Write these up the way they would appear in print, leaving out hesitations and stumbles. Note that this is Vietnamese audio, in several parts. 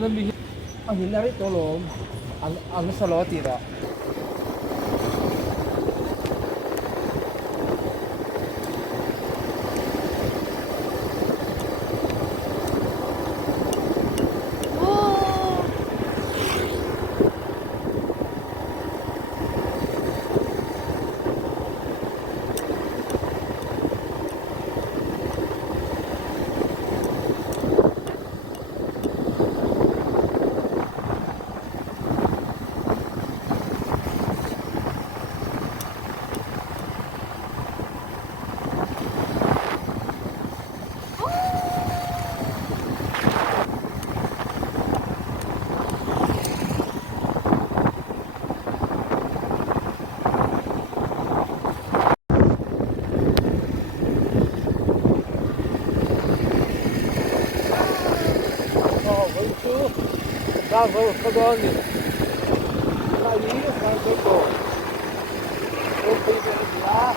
Lambi ang hinari tolong ang saloti ra. Bravo, Codogni. Vai lì, vai dopo. Non devi di là.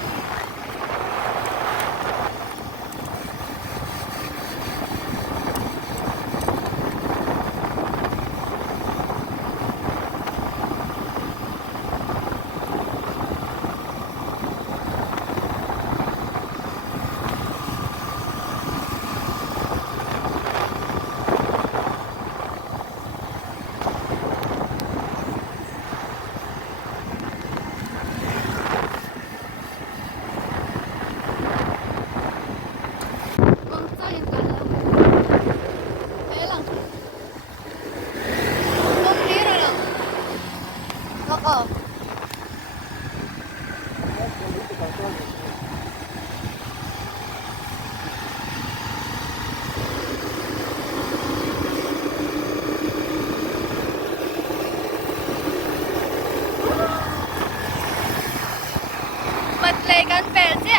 Lấy con bèn chứ.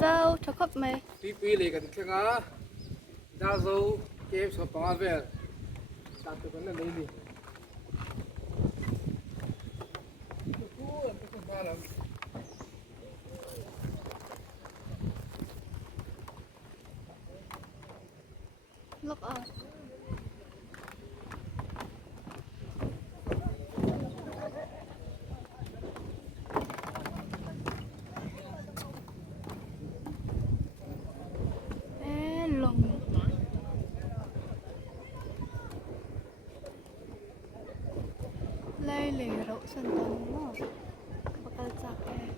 Dâu cho khóc mày. Pipi le kan thenga. Da zo ke so pa vel. Ta tu kan nei ni. Look up. Lòng lay lì rậu sân tông nó bakal capek.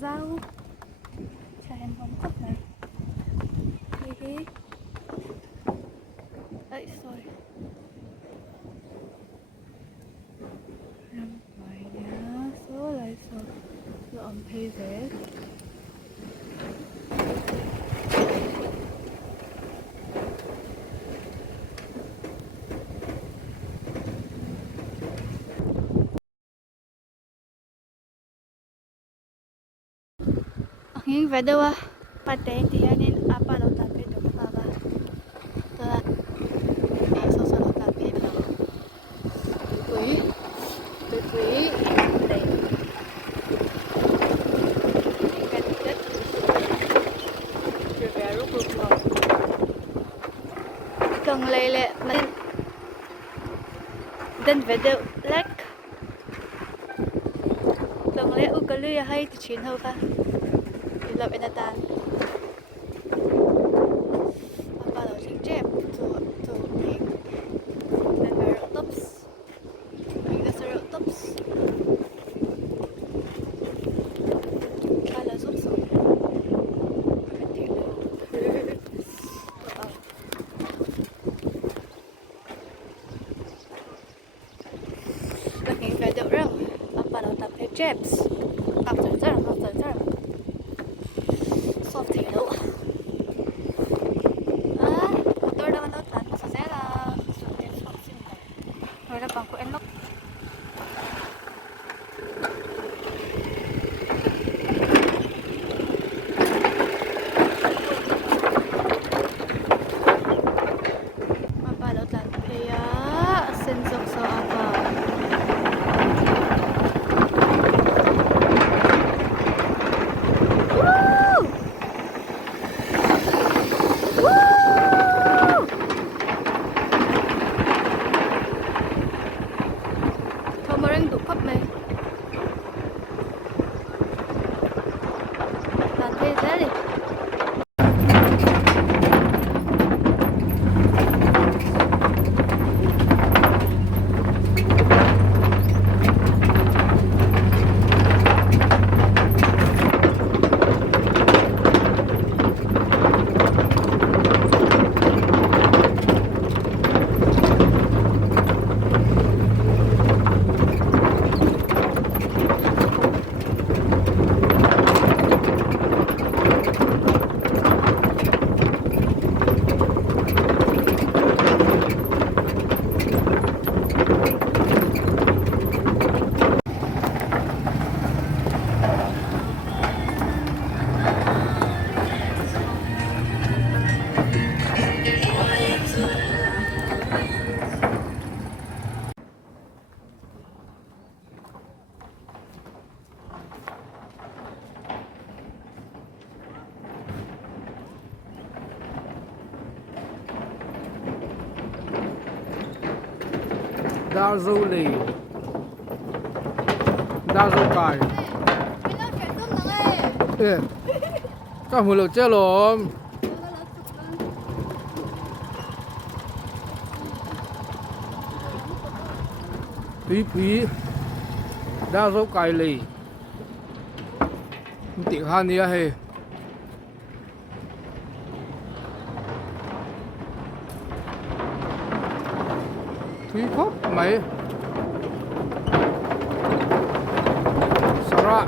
Rau cha handphone cấp này đi. Ấy sorry làm vậy nhá số lại số lộn pay dễ. Ang video patay tiyanin apa lo tapi do baba. Ta so so lo tapi do. Quý. Quý. Đây. Cái đất. Chưa về lúc lúc rồi. Cần lấy lệ mình den video like. Cần lấy ukalu ya hay thì chín hơn ka. Love inatan. Apa daw sing chef to make the root tops. Make the root tops. Kala suso. Laking video raw. Apa daw tapay chips. After that. Soft thì đâu tôi đâu nó tận sẽ là rồi là bằng của em lúc Ready? Đa dâu lì, đa dâu cải. Ê, các mùi lẩu chết lồm. Phí, đa dâu cải lì. Tiếng Hàn nhỉ hề. Thúy khóc mày. Sara.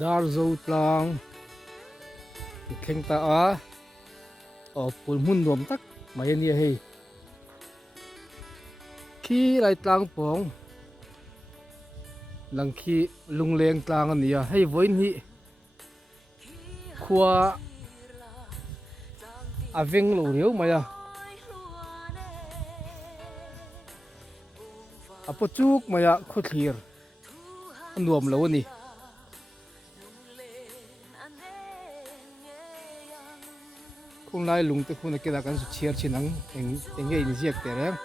Dar dâu tlang khen ta á ở phun hun nuông tắc mày anh hề khi lại tlang phong lần khi lung leng tlang anh nhỉ hay với nhỉ khoa à veng lù riu mày à à po chuk mày à khut hir nuông lâu nè kung lai lung te khuna keda kan su chiar chinang enge in ziak tereng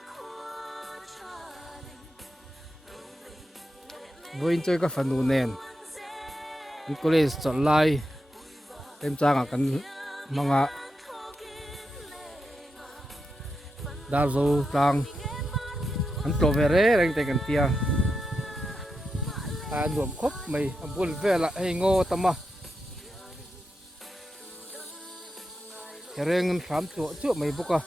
voin choi ka fanu nen an college chot lai tem changa kan manga dar zo tang an to vere reng te kan tia a nuam khop mai abul vela hei ngo tama reng khám chỗ chỗ mấy bốc à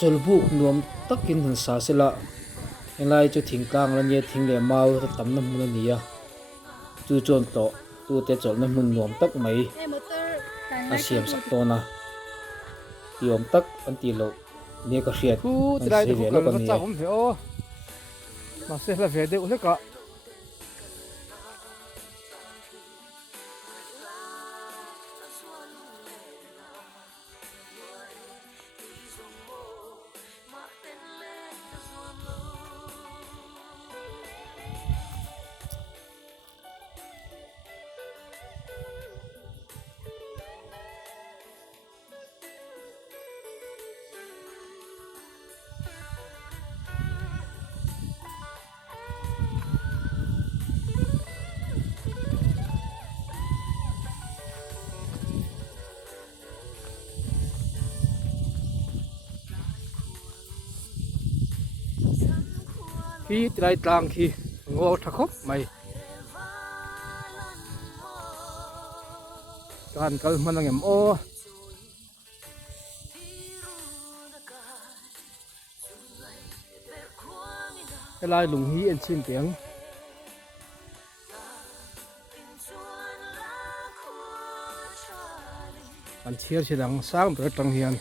chulbu nuam takin han sa sela enlai chu thingtang la nie thing le mau ta tam na mun ania chu chon to tu te chol na mun nuam tak mai a siam sak to na tiom tak an ti lo ne ka hriat ku trai de ko ka cha hom veo ma se la ve de u le ka khi trai tlang khi ngô thắc khóc màyกันก็มันยังโอ้cái lai lùng hí anh xin tiếng anh chia sẻ đằng sáng tới trăng hiền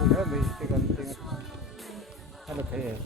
Đấy, mình chỉ cần hay là thế.